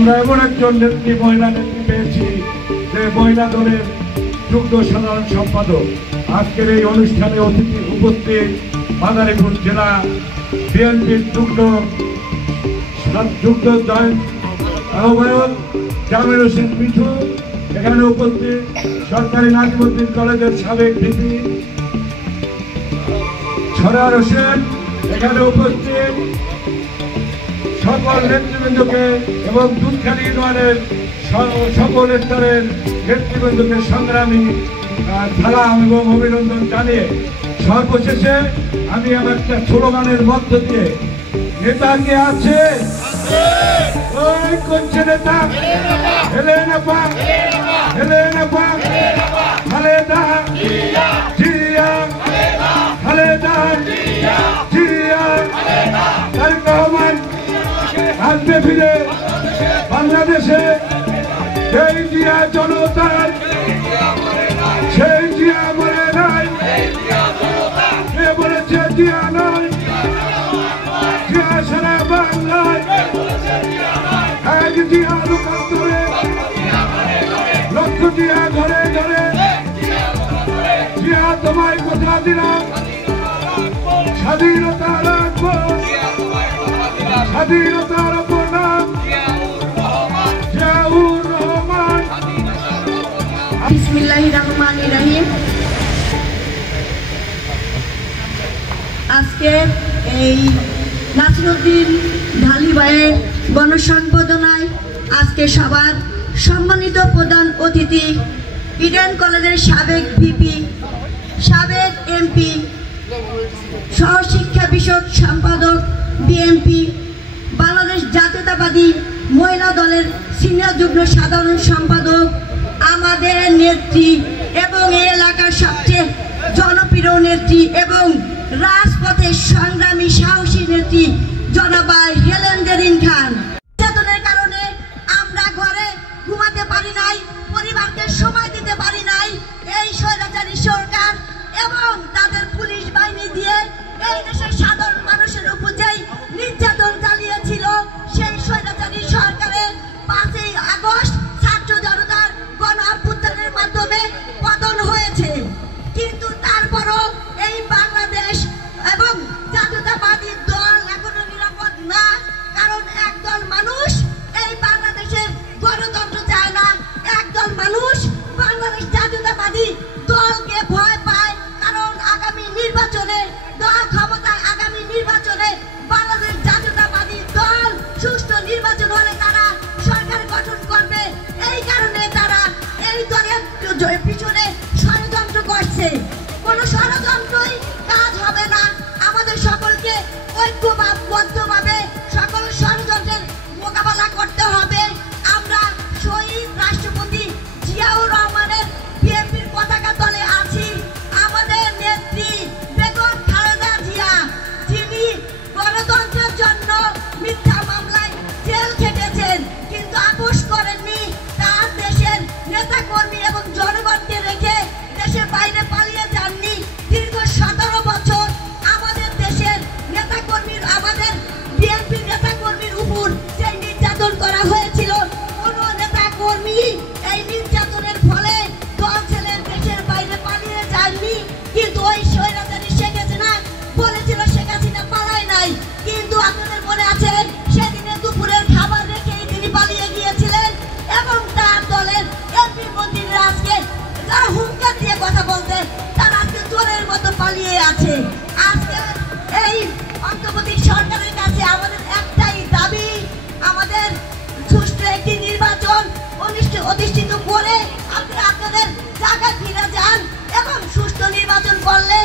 আমরা এমন একজন নেত্রী, মহিলা নেত্রী পেয়েছি যে মহিলা দলের যুগ্ম সাধারণ সম্পাদক। আজকের এই অনুষ্ঠানে অতিথি উপস্থিত মাদারীপুর জেলা বিএনপির যুগ্ম জয়েন্ট আহ্বায়ক জামির হোসেন মিঠু, এখানে উপস্থিত সরকারি নাজিমুদ্দিন কলেজের সাবেক ভিপি ছড়ার হোসেন, এখানে উপস্থিত সকল নেতৃবৃন্দকে এবং দুধখালি ইউনিয়নের সকল স্তরের নেতৃবৃন্দকে সংগ্রামী সালাম এবং অভিনন্দন জানিয়ে সর্বশেষে আমি আমার একটা স্লোগানের মধ্য দিয়ে, নেতা কে আছে ওই করছে নেতা, হেলে না পা, হেলে না পা, খালেদা জিয়া, খালেদা জিয়া, তারেক রহমান আসবে ফিরে বাংলাদেশে। সেই জিয়া জনতার, সেই জিয়া মরে নাই, কে বলেছে জিয়া নয়, জিয়া সারা বাংলায় এক জিয়া লোকান্তরে, লক্ষ জিয়া ঘরে ঘরে। জিয়া তোমায় কথা দিলাম, স্বাধীনতা রাখবো, স্বাধীনতার ওপর নাম জিয়াউর রহমান। বিসমিল্লাহির রহমানির রহিম। আজকে এই নাসিরউদ্দিন ঢালী ভাইয়ের গণসংবর্ধনায় আজকে সবার সম্মানিত প্রধান অতিথি ইডেন কলেজের সাবেক ভিপি, সাবেক এমপি, সহশিক্ষা বিষয়ক সম্পাদক বিএনপি, বাংলাদেশ জাতীয়তাবাদী মহিলা দলের সিনিয়র যুগ্ম সাধারণ সম্পাদক, আমাদের নেত্রী এবং এই এলাকার সবচেয়ে জনপ্রিয় নেত্রী এবং রাজপথের সংগ্রামী সাহসী নেত্রী জনাবা হেলেন জেরিন খান। নির্যাতনের কারণে আমরা ঘরে ঘুমাতে পারি নাই, পরিবারকে সময় দিতে পারি নাই। এই স্বৈরাচারী সরকার এবং তাদের পুলিশ বাহিনী দিয়ে এই দেশের সাধারণ মানুষের উপর যেই নির্যাতন চালিয়েছিল, সেই স্বৈরাচারী সরকারের 5ই আগস্ট ছাত্র জনতার গণ অভ্যুত্থানের মাধ্যমে পতন হয়েছে। কিন্তু তারপরও এই বাংলাদেশ এবং জাতীয়তাবাদী দল এখনো নিরাপদ না, কারণ একদল মানুষ এই বাংলাদেশের গণতন্ত্র চায় না, একদল মানুষ বাংলাদেশ জাতীয়তাবাদী দলকে ভয় পায়, কারণ আগামী নির্বাচনে দল ক্ষমতায়, আগামী নির্বাচনে বাংলাদেশ জাতীয়তাবাদী দল সুষ্ঠু নির্বাচন হলে তারা সরকার গঠন করবে। এই কারণে তারা এই দলের পিছনে ষড়যন্ত্র করছে। কোনো ষড়যন্ত্রই কাজ হবে না, আমাদের সকলকে ঐক্যবদ্ধভাবে সকল ষড়যন্ত্রের মোকাবেলা করতে হবে। আমরা শহীদ রাষ্ট্রপতি জিয়াউর রহমানের বিএনপির পতাকা তলে আছি। আমাদের নেত্রী বেগম খালেদা জিয়া, যিনি গণতন্ত্রের জন্য মিথ্যা মামলায় জেল খেটেছেন কিন্তু আপোষ করেননি, তার দেশের নেতাকর্মী এবং জনগণকে রেখে দেশের বাইরে পালিয়ে যাননি। দীর্ঘ 17 বছর আমাদের দেশের নেতাকর্মীর, আমাদের বিএনপির নেতাকর্মীর উপর যে নির্যাতন করা হয়েছিল, কোনো নেতাকর্মী এই নির্যাতনের ফলে দল ছেড়ে দেশের বাইরে পালিয়ে যাননি। কিন্তু ওই স্বৈরাচারী শেখ হাসিনা বলেছিল শেখ হাসিনা পালায় নাই, কিন্তু আপনাদের মনে আছে সেদিনে দুপুরের খাবার রেখেই তিনি পালিয়ে গিয়েছিলেন এবং তার দলের এমপি মন্ত্রীরা আজকে যারা হুঙ্কার দিয়ে কথা বলতে, তারা আজকে চোরের মতো পালিয়ে আছে। আজকে এই অন্তর্বর্তী সরকারের কাছে আমাদের একটাই দাবি, আমাদের সুষ্ঠু একটি নির্বাচন অনুষ্ঠিত করে আপনারা আপনাদের জায়গায় ফিরে যান এবং সুষ্ঠু নির্বাচন করলে